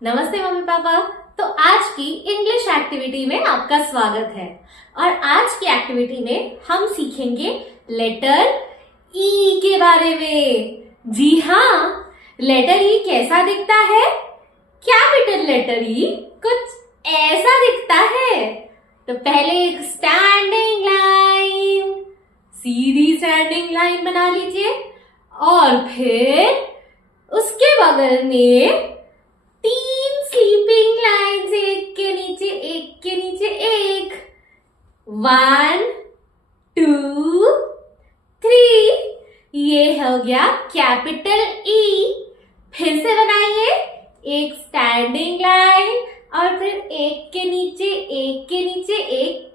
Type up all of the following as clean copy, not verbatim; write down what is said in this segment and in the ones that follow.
नमस्ते mummy papa. तो आज की इंग्लिश एक्टिविटी में आपका स्वागत है। और आज की एक्टिविटी में हम सीखेंगे लेटर ई के बारे में। जी हाँ, लेटर ई कैसा दिखता है? कैपिटल लेटर ई कुछ ऐसा दिखता है। तो पहले एक स्टैंडिंग लाइन, सीधी स्टैंडिंग लाइन बना लीजिए और फिर उसके बगल में 3 स्लीपिंग लाइन्स, एक के नीचे एक। 1 2 3। ये हो गया कैपिटल ई। फिर से बनाइए एक स्टैंडिंग लाइन और फिर एक के नीचे एक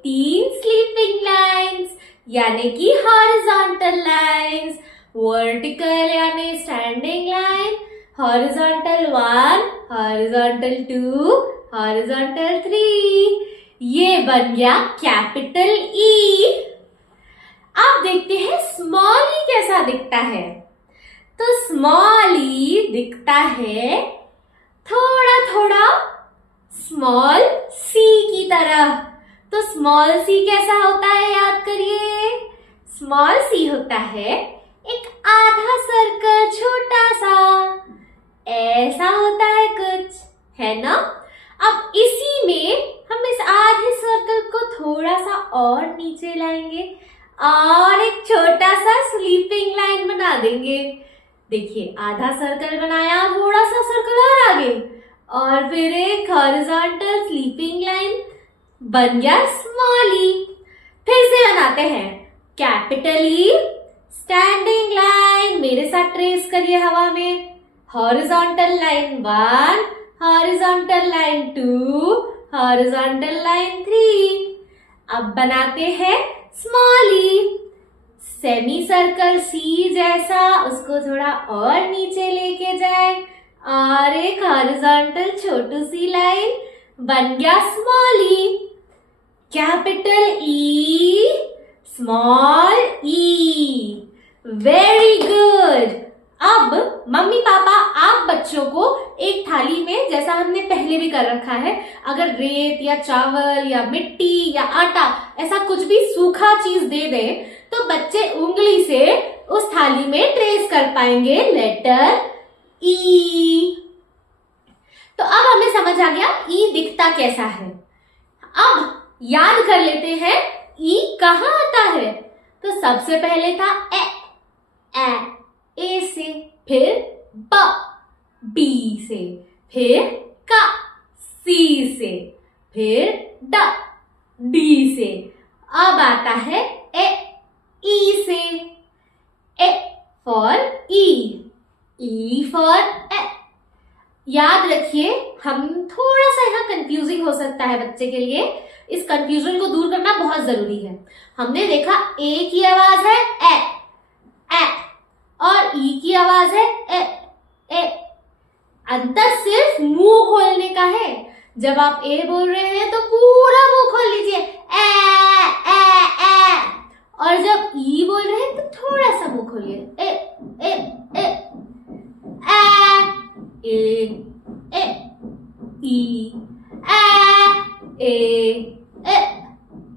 3 स्लीपिंग लाइन्स यानी कि हॉरिजॉन्टल लाइन्स। वर्टिकल यानी standing line, horizontal 1, horizontal 2, horizontal 3। ये बन गया कैपिटल ई। अब देखते हैं स्मॉल ई कैसा दिखता है। तो स्मॉल ई दिखता है थोड़ा थोड़ा स्मॉल सी की तरह। तो स्मॉल सी कैसा होता है, याद करिए। स्मॉल सी होता है एक आधा सर्कल, छोटा सा ऐसा होता है कुछ, है ना। अब इसी में हम इस आधे सर्कल को थोड़ा सा और नीचे लाएंगे और एक छोटा सा स्लीपिंग लाइन बना देंगे। देखिए आधा सर्कल बनाया, थोड़ा सा सर्कल और आगे और फिर एक हॉरिजॉन्टल स्लीपिंग लाइन बन गया स्मॉल ई। फिर से बनाते हैं कैपिटल ई, स्टैंडिंग लाइन, मेरे साथ ट्रेस करिए हवा में। Horizontal line 1, horizontal line 2, horizontal line 3। अब बनाते हैं स्मॉल ई, सेमी सर्कल सी जैसा, उसको थोड़ा और नीचे लेके जाए और एक हॉरिजॉन्टल छोटी सी लाइन बन गया small E. Capital E, small E. Very good. अब मम्मी पापा आप बच्चों को एक थाली में, जैसा हमने पहले भी कर रखा है, अगर रेत या चावल या मिट्टी या आटा ऐसा कुछ भी सूखा चीज दे दें तो बच्चे उंगली से उस थाली में ट्रेस कर पाएंगे लेटर ई। तो अब हमें समझ आ गया ई दिखता कैसा है। अब याद कर लेते हैं ई कहाँ आता है। तो सबसे पहले था ए से, फिर बी से, फिर सी से, फिर डी से। अब आता है ई से। A for E for a. याद रखिए, हम थोड़ा सा यहाँ कंफ्यूजिंग हो सकता है बच्चे के लिए, इस कंफ्यूजन को दूर करना बहुत जरूरी है। हमने देखा ए की आवाज है ए और ई की आवाज है ए। अंतर सिर्फ मुंह खोलने का है। जब आप ए बोल रहे हैं तो पूरा मुंह खोल लीजिए ए। और जब ई बोल रहे हैं तो थोड़ा सा मुंह खोलिए ए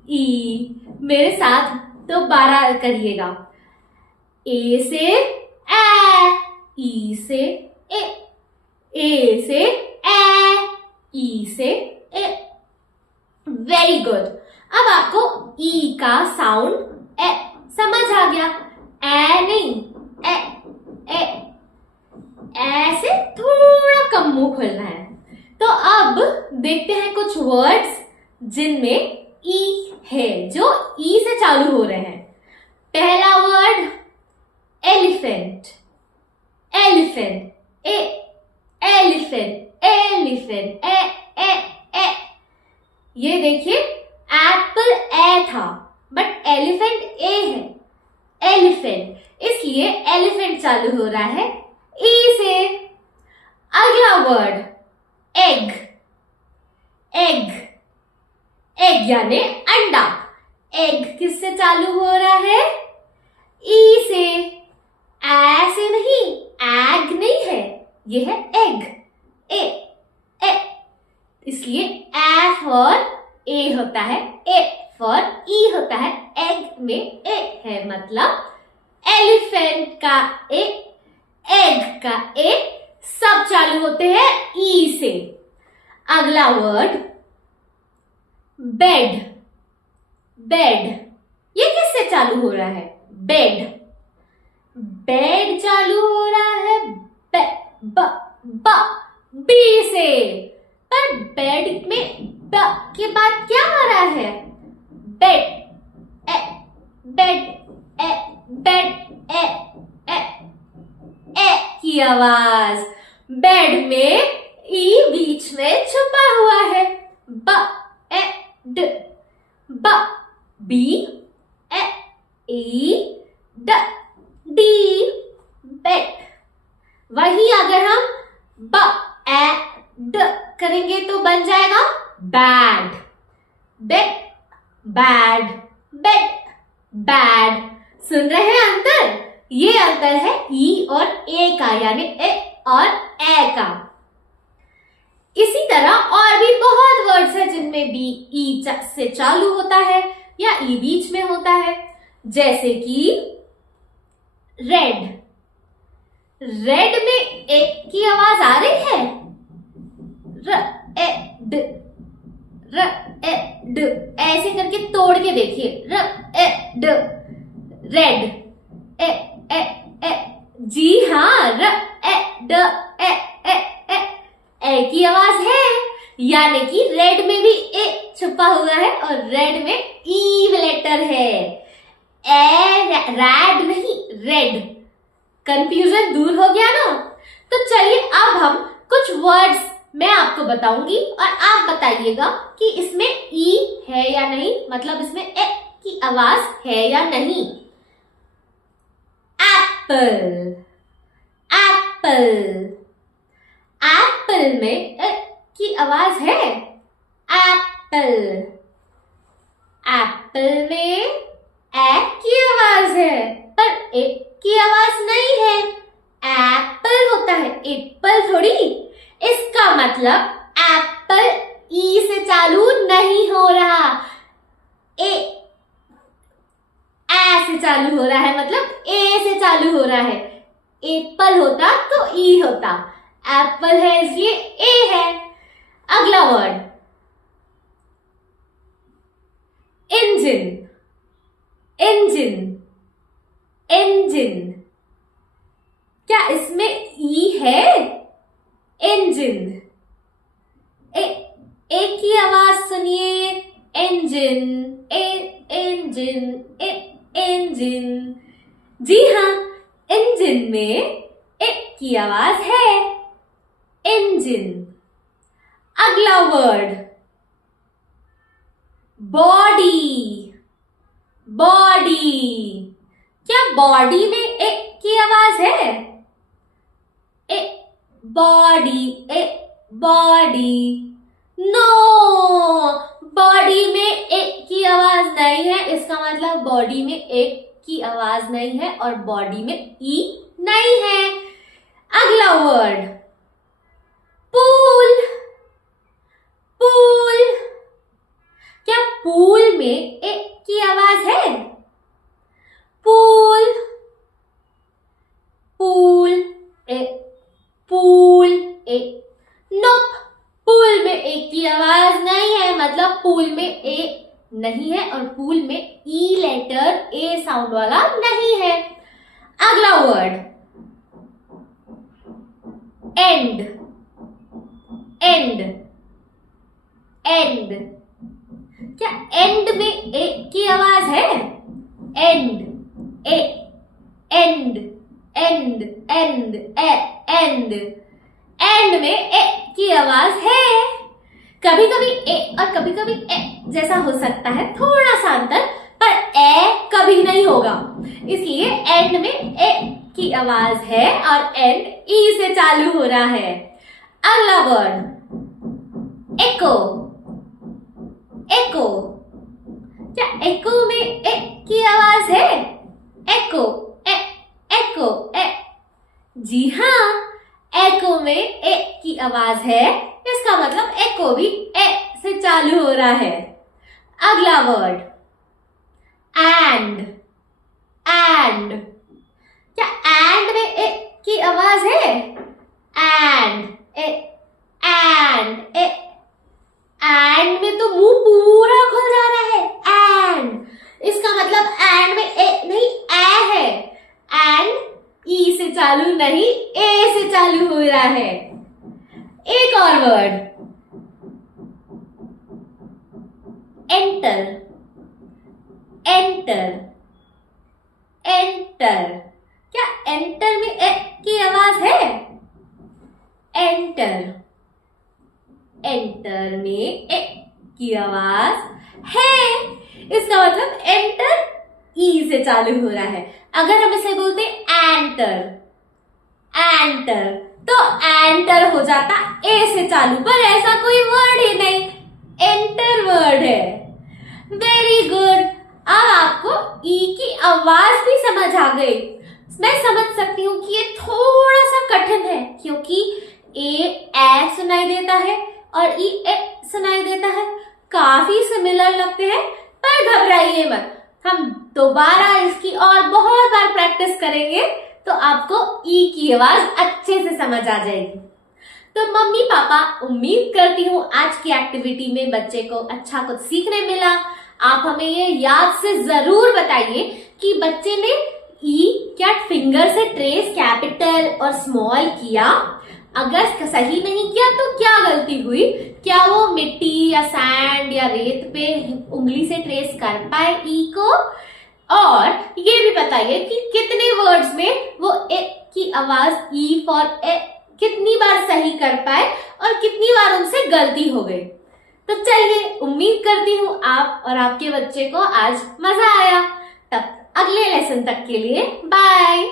ई। मेरे साथ दोबारा करिएगा। ए से ई से ए से ई से ए। Very good. अब आपको ई का साउंड ए समझ आ गया। ए नहीं, ऐसे थोड़ा कम मुंह खोलना है। तो अब देखते हैं कुछ वर्ड्स जिनमें ई है, जो ई से चालू हो रहे हैं। पहला वर्ड एलिफेंट, एलिफेंट एलिफेंट ए। ये देखिए एप्पल ए था बट एलिफेंट ए है, एलिफेंट, इसलिए एलिफेंट चालू हो रहा है ई से। अगला वर्ड एग, एग यानी अंडा। एग किससे चालू हो रहा है? ई से। ऐसे नहीं, एग नहीं है, ये है एग। इसलिए ए फॉर ए होता है, ए फॉर ई होता है, एग में ए है मतलब एलिफेंट का ए, एग का ए, सब चालू होते हैं ई से। अगला वर्ड बेड, बेड, ये किससे चालू हो रहा है? बेड, बेड चालू हो रहा है बी से, पर बेड में ब के बाद क्या हो रहा है? बेड, ए, बेड, ए, बेड, ए की आवाज। बेड में ई बीच में छुपा हुआ है, ब, ए, ड, ब, बी, ए, ई, ड, डी, बेड। वही अगर हम ब, ए, ड करेंगे तो बन जाएगा bad, bed, bad, bed, bad. सुन रहे हैं अंतर? ये अंतर है ई और ए का, यानी ए और ए का। इसी तरह और भी बहुत वर्ड्स है जिनमें भी ई से चालू होता है या ई बीच में होता है, जैसे कि रेड, रेड में ए की आवाज आ रही है, र, ए, ड, र, ए, ड, ऐसे करके तोड़ के देखिए, र, ए, ड, रेड, ए, ए, ए, जी हाँ, र, ए, ड, ए, ए, ए की आवाज है, यानी कि रेड में भी ए छुपा हुआ है और रेड में ई लेटर है, रैड नहीं रेड। कंफ्यूजन दूर हो गया ना? तो चलिए अब हम कुछ वर्ड्स मैं आपको बताऊंगी और आप बताइएगा कि इसमें ई है या नहीं, मतलब इसमें ए की आवाज है या नहीं। एप्पल, एप्पल, एप्पल में ए की आवाज है, एप्पल, एप्पल में ए की आवाज है पर ए की आवाज नहीं है, एप्पल होता है, एप्पल थोड़ी। इसका मतलब एप्पल ई से चालू नहीं हो रहा, ए से चालू हो रहा है, मतलब ए से चालू हो रहा है। एप्पल होता तो ई होता, एप्पल है इसलिए ए है। अगला वर्ड इंजन, इंजन, इंजन, क्या इसमें ई है? इंजन, ए की आवाज सुनिए, इंजन, इंजन, इंजन, जी हाँ, इंजन में ए की आवाज है, इंजन। अगला वर्ड बॉडी, बॉडी, क्या बॉडी में ए की आवाज है? A body, A body, no, body में ए की आवाज नहीं है, इसका मतलब बॉडी में ए की आवाज नहीं है और बॉडी में ई नहीं है। अगला वर्ड पूल, पूल, क्या पूल में ए की आवाज है? पूल, पूल, ए, पूल, ए, नोप, पूल में ए की आवाज नहीं है, मतलब पूल में ए नहीं है और पूल में ई लेटर ए साउंड वाला नहीं है। अगला वर्ड एंड, एंड, एंड, क्या एंड में ए की आवाज है? And, A, and, and, and, A, and, and में ए की आवाज है। कभी कभी ए और कभी कभी ए जैसा हो सकता है, थोड़ा सा अंतर, पर ए कभी नहीं होगा, इसलिए एंड में ए की आवाज है और एंड ई से चालू हो रहा है। अगला वर्ड एको, एको, क्या एको में ए की आवाज है? एको, ए, एको, ए, जी हाँ, एको में ए की आवाज है, इसका इसका मतलब एको भी ए से चालू हो रहा है। अगला वर्ड एंड। एंड, क्या एंड में ए की आवाज है? And A, and A, and में तो मुंह पूरा खुल जा रहा है। एंड, इसका मतलब एंड में ए नहीं ए है। एंड ई से चालू नहीं, ए से चालू हो रहा है। एक और वर्ड एंटर। एंटर, एंटर, क्या एंटर में ए की आवाज है? एंटर, एंटर में ए की आवाज है। इसका मतलब एंटर ई से चालू हो रहा है। अगर हम इसे बोलते एंटर, एंटर, तो एंटर हो जाता ए से चालू, पर ऐसा कोई वर्ड ही नहीं, एंटर वर्ड है। Very good. अब आपको ई की आवाज भी समझ आ गई। मैं समझ सकती हूँ कि ये थोड़ा सा कठिन है, क्योंकि ए सुनाई देता है और ई ए सुनाई देता है, काफी सिमिलर लगते हैं। पर घबराइए मत, हम दोबारा इसकी और बहुत बार प्रैक्टिस करेंगे तो आपको ई की आवाज अच्छे से समझ आ जाएगी। तो मम्मी पापा, उम्मीद करती हूँ आज की एक्टिविटी में बच्चे को अच्छा कुछ सीखने मिला। आप हमें ये याद से जरूर बताइए कि बच्चे ने ई क्या फिंगर से ट्रेस कैपिटल और स्मॉल किया? अगर सही नहीं किया तो क्या गलती हुई? क्या वो मिट्टी या सैंड या रेत पे उंगली से ट्रेस कर पाए ई को? और ये भी बताइए कि कितने वर्ड्स में वो ए की आवाज ई फॉर ए कितनी बार सही कर पाए और कितनी बार उनसे गलती हो गई। तो चलिए, उम्मीद करती हूँ आप और आपके बच्चे को आज मजा आया। तब अगले लेसन तक के लिए बाय।